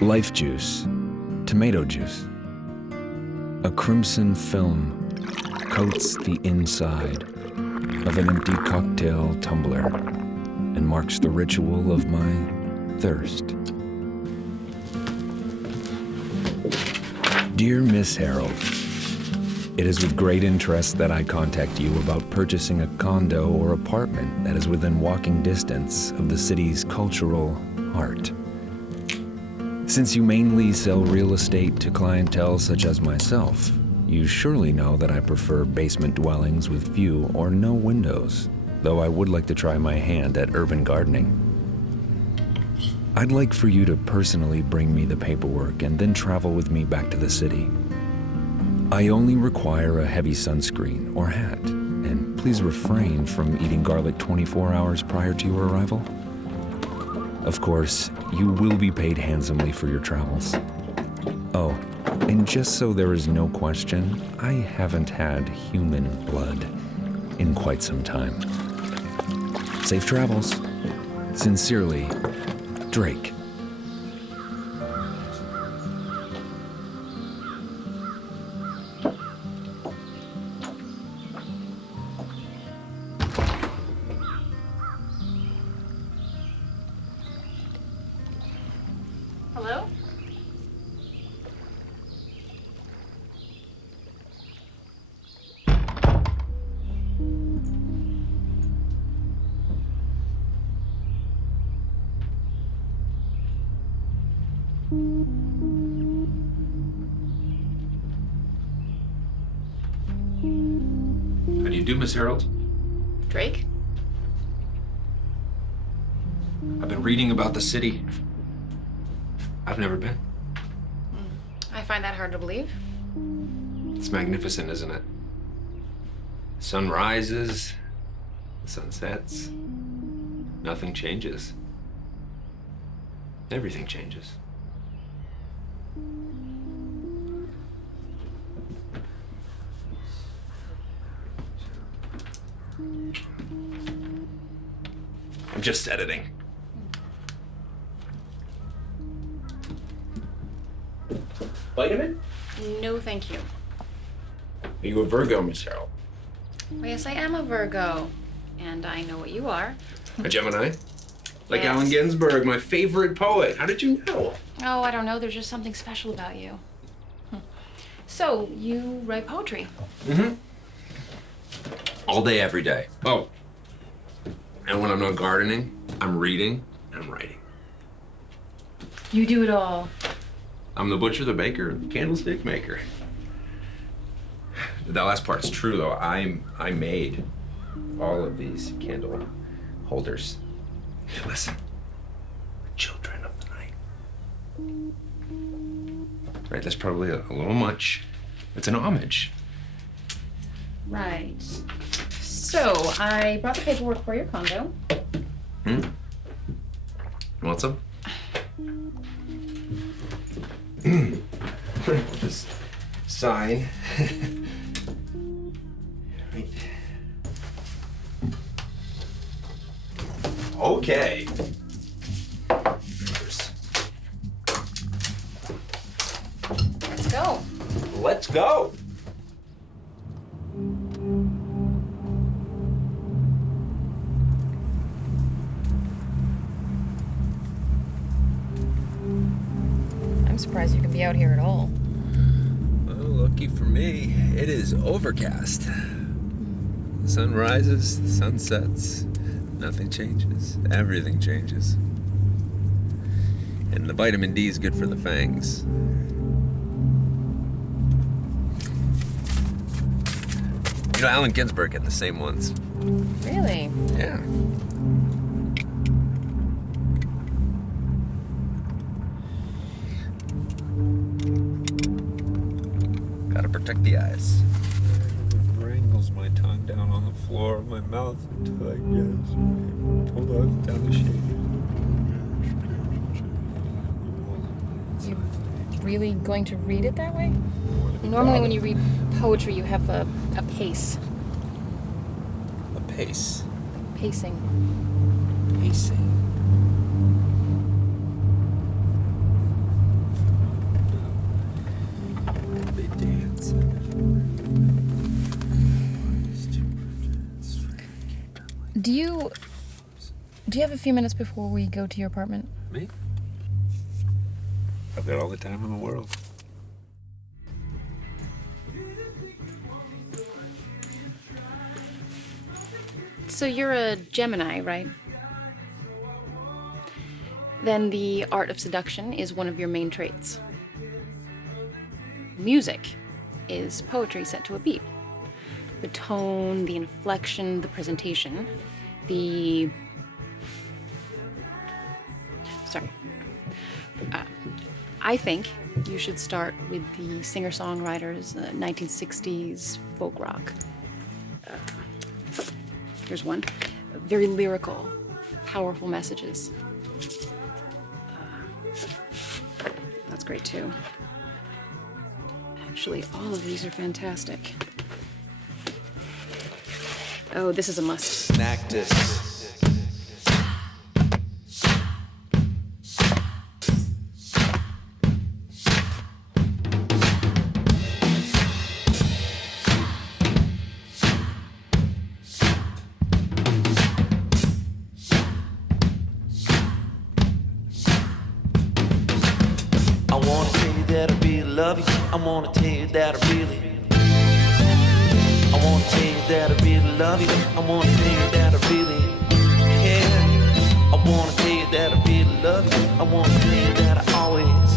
Life juice, tomato juice. A crimson film coats the inside of an empty cocktail tumbler and marks the ritual of my thirst. Dear Miss Harold, it is with great interest that I contact you about purchasing a condo or apartment that is within walking distance of the city's cultural heart. Since you mainly sell real estate to clientele such as myself, you surely know that I prefer basement dwellings with few or no windows, though I would like to try my hand at urban gardening. I'd like for you to personally bring me the paperwork and then travel with me back to the city. I only require a heavy sunscreen or hat, and please refrain from eating garlic 24 hours prior to your arrival. Of course, you will be paid handsomely for your travels. Oh, and just so there is no question, I haven't had human blood in quite some time. Safe travels. Sincerely, Drake. Hello? How do you do, Miss Harold? Drake? I've been reading about the city. I've never been. I find that hard to believe. It's magnificent, isn't it? Sun rises, sun sets. Nothing changes. Everything changes. I'm just editing. Vitamin? No, thank you. Are you a Virgo, Miss Harold? Well, yes, I am a Virgo. And I know what you are. A Gemini? Like Yes. Allen Ginsberg, my favorite poet. How did you know? Oh, I don't know. There's just something special about you. So, you write poetry. Mm-hmm. All day, every day. Oh. And when I'm not gardening, I'm reading and I'm writing. You do it all. I'm the butcher, the baker, the candlestick maker. That last part's true, though. I made all of these candle holders. Listen, children of the night. Right, that's probably a little much. It's an homage. Right. So, I brought the paperwork for your condo. You want some? Just sign. Right. Okay. Let's go. Let's go. I'm surprised you can be out here at all. Well, lucky for me, it is overcast. The sun rises, the sun sets, nothing changes, everything changes. And the vitamin D is good for the fangs. You know, Allen Ginsberg had the same ones. Really? Yeah. Gotta protect the eyes. Wrangles my tongue down on the floor of my mouth until I get pulled out down the shade. You really going to read it that way? Normally when you read poetry, you have a pace. A pace. Pacing. Pacing. Do you have a few minutes before we go to your apartment? Me? I've got all the time in the world. So you're a Gemini, right? Then the art of seduction is one of your main traits. Music is poetry set to a beat. The tone, the inflection, the presentation, I think you should start with the singer-songwriters, 1960s folk rock. Here's one. Very lyrical, powerful messages. That's great too. Actually, all of these are fantastic. Oh, this is a must. Snack this. I wanna tell you that I really I wanna tell you that I really love you. I wanna tell you that I really care. I wanna tell you that I really love you. I wanna tell you that I always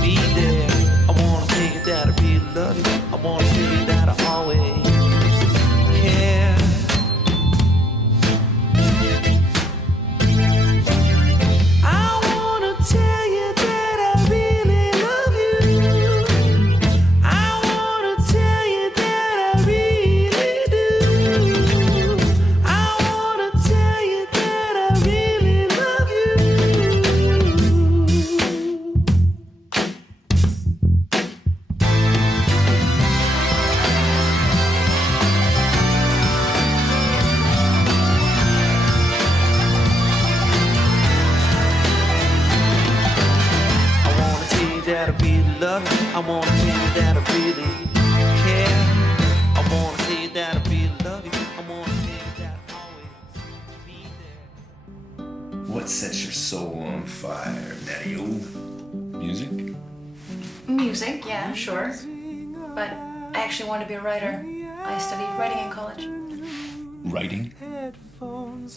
be there. I wanna tell you that I really love you. I wanna tell you that I always care. I wanna tell you that I really love you. I wanna tell you that I really do. I wanna tell you that I really love you. I wanna tell you that I really love you. I wanna tell you that I really care. I wanna tell you that I really love you. I wanna tell you that I always be there. What sets your soul on fire, Daddy-o? Music? Music, yeah, sure. But I actually wanted to be a writer. I studied writing in college. Writing?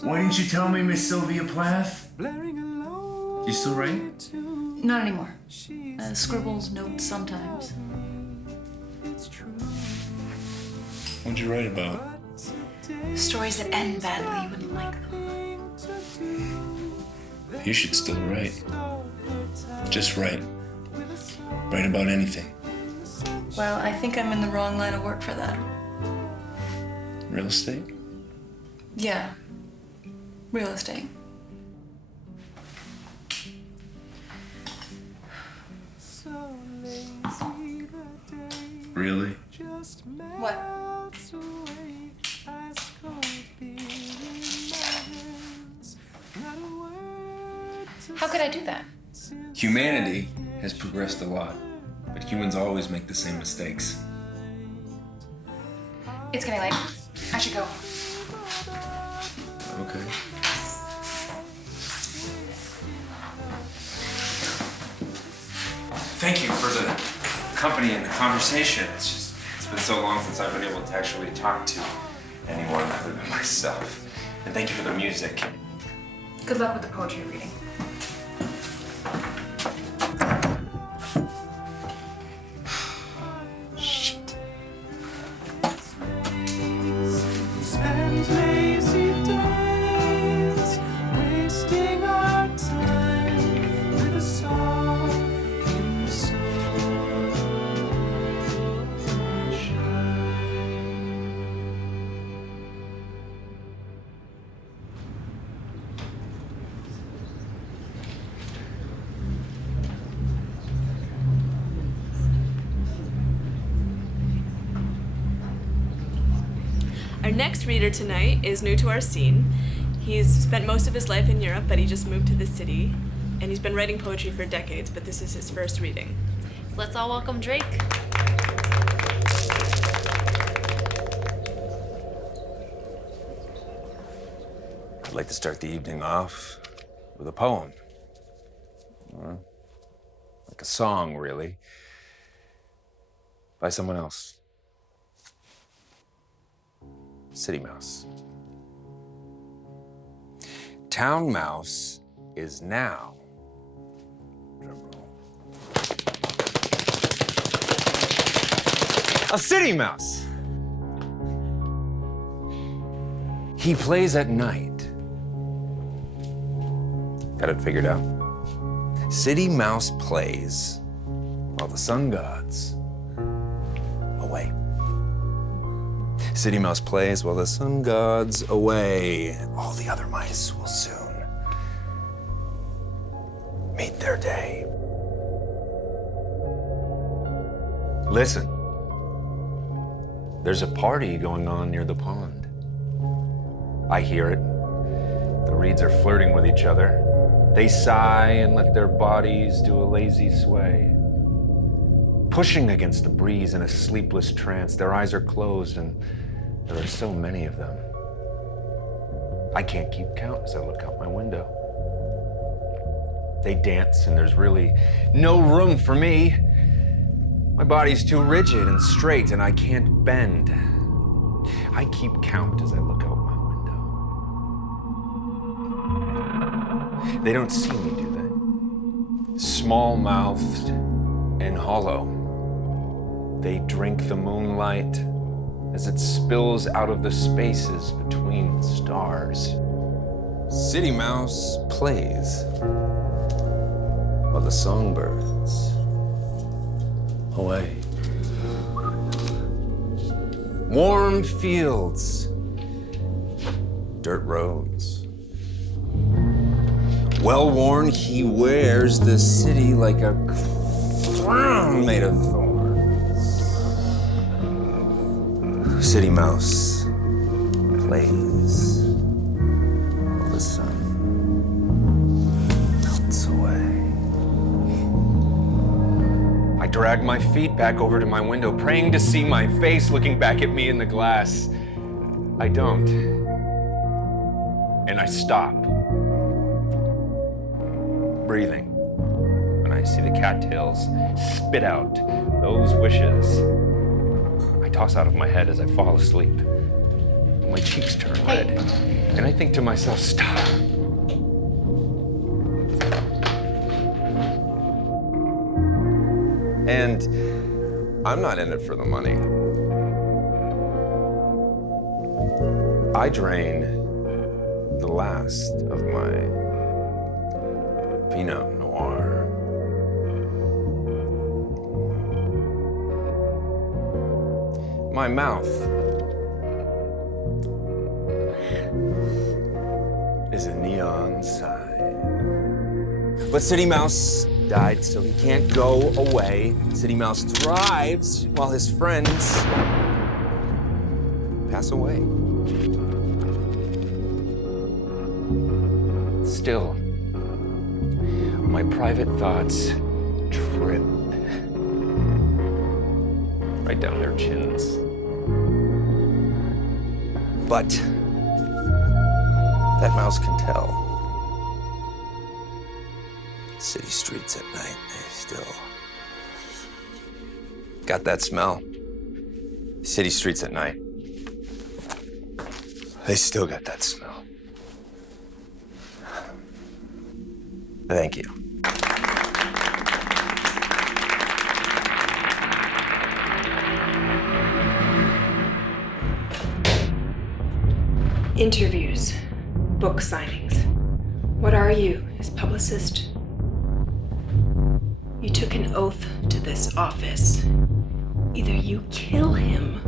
Why didn't you tell me, Miss Sylvia Plath? You still write? Not anymore. Scribbles, notes sometimes. What'd you write about? Stories that end badly, you wouldn't like them. You should still write. Just write. Write about anything. Well, I think I'm in the wrong line of work for that. Real estate? Yeah. Real estate. Really? What? How could I do that? Humanity has progressed a lot, but humans always make the same mistakes. It's getting late. I should go. Okay. Thank you for the company and the conversation. It's been so long since I've been able to actually talk to anyone other than myself. And thank you for the music. Good luck with the poetry reading. Shit. Spend lazy days wasting our time with a song in the sunshine. Our next reader tonight is new to our scene. He's spent most of his life in Europe, but he just moved to the city. And he's been writing poetry for decades, but this is his first reading. So let's all welcome Drake. like to start the evening off with a poem. Or like a song, really, by someone else. City Mouse. Town Mouse is now, drum roll, a City Mouse. He plays at night. Got it figured out? City Mouse plays while the sun gods away. City Mouse plays while the sun gods away. All the other mice will soon meet their day. Listen, there's a party going on near the pond. I hear it. The reeds are flirting with each other. They sigh and let their bodies do a lazy sway. Pushing against the breeze in a sleepless trance, their eyes are closed and there are so many of them. I can't keep count as I look out my window. They dance and there's really no room for me. My body's too rigid and straight and I can't bend. I keep count as I look out my window. They don't see me, do they? Small-mouthed and hollow. They drink the moonlight as it spills out of the spaces between the stars. City Mouse plays while the songbirds away. Warm fields, dirt roads. Well-worn, he wears the city like a crown made of thorns. City Mouse plays while the sun melts away. I drag my feet back over to my window, praying to see my face looking back at me in the glass. I don't. And I stop. Breathing. When I see the cattails spit out those wishes, I toss out of my head as I fall asleep. My cheeks turn red, and I think to myself, stop. And I'm not in it for the money. I drain the last of my Pinot Noir. My mouth is a neon sign. But City Mouse died, so he can't go away. City Mouse thrives while his friends pass away. Still, my private thoughts trip right down their chins. But that mouse can tell. City streets at night, they still got that smell. City streets at night, they still got that smell. Thank you. Interviews, book signings. What are you, his publicist? You took an oath to this office. Either you kill him,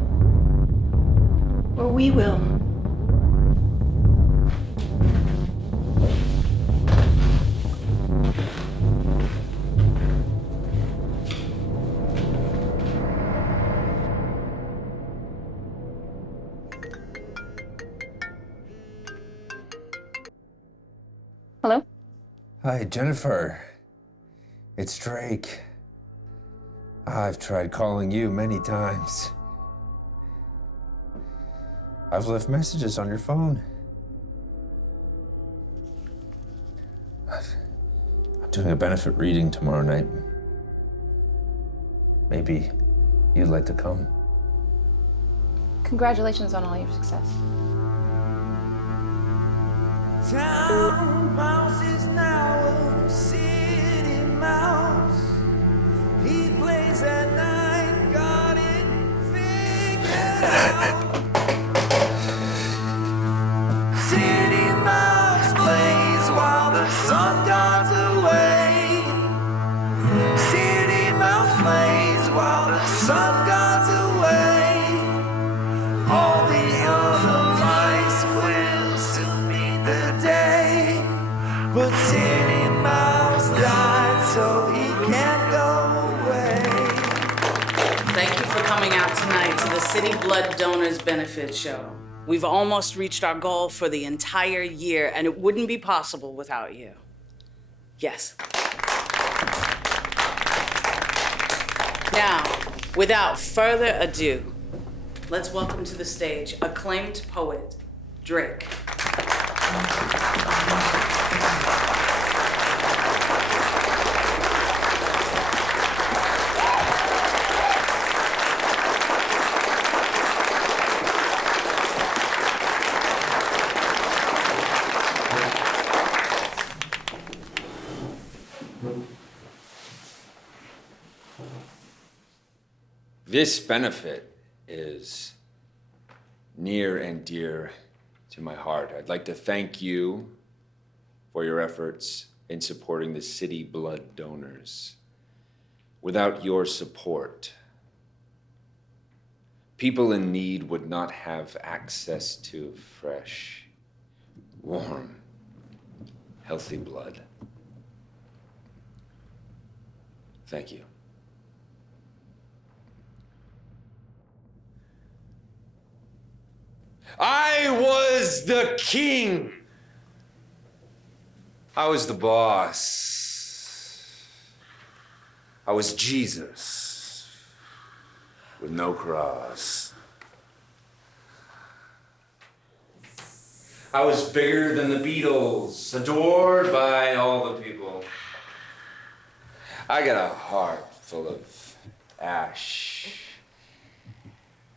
or we will. Hello? Hi, Jennifer. It's Drake. I've tried calling you many times. I've left messages on your phone. doing a benefit reading tomorrow night. Maybe you'd like to come. Congratulations on all your success. Town mouse is now a city mouse. He plays at night, got it figured out. City mouse plays while the sun goes away. City mouse plays while the sun goes away. All the other mice will soon meet the day. But City Mouse died, so he can't go away. Thank you for coming out tonight to the City Blood Donors Benefit Show. We've almost reached our goal for the entire year, and it wouldn't be possible without you. Yes. Now, without further ado, let's welcome to the stage acclaimed poet, Drake. This benefit is near and dear to my heart. I'd like to thank you for your efforts in supporting the City Blood Donors. Without your support, people in need would not have access to fresh, warm, healthy blood. Thank you. I was the king. I was the boss. I was Jesus with no cross. I was bigger than the Beatles, adored by all the people. I got a heart full of ash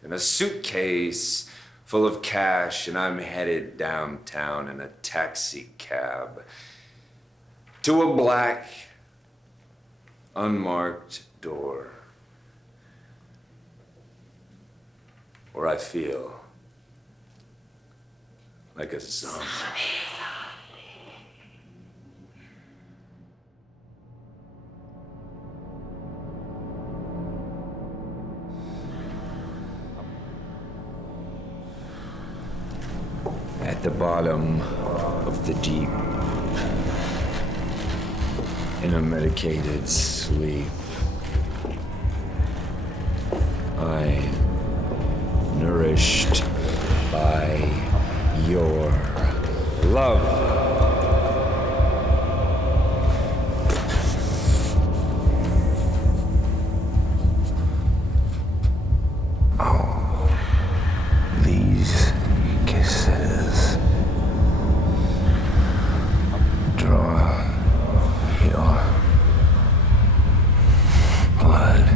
and a suitcase full of cash, and I'm headed downtown in a taxi cab to a black, unmarked door where I feel like a zombie. At the bottom of the deep, in a medicated sleep, I, nourished by your love. These kisses draw your blood.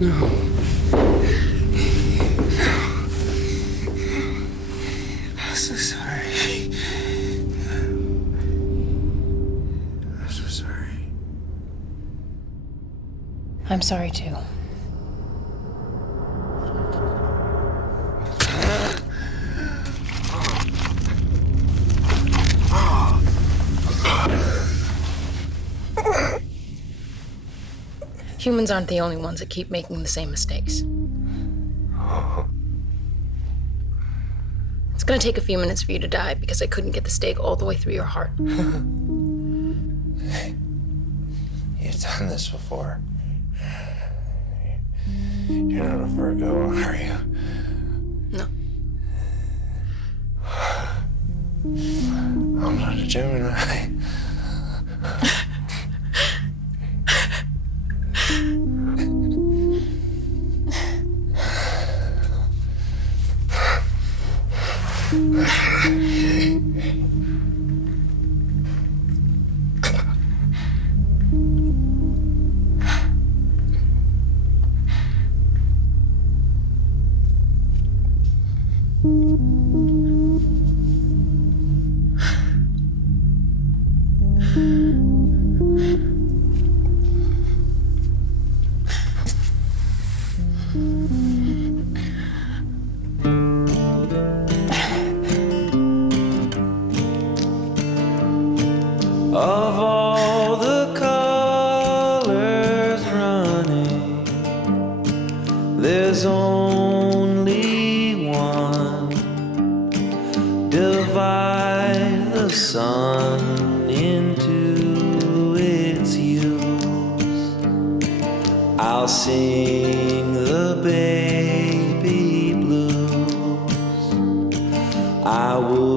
No. I'm so sorry. I'm so sorry. I'm sorry too. Humans aren't the only ones that keep making the same mistakes. It's gonna take a few minutes for you to die because I couldn't get the stake all the way through your heart. You've done this before. You're not a Virgo, are you? No. I'm not a Gemini. Of all the colors running, there's only one. Divide the sun into its hues. I'll sing the baby blues. I will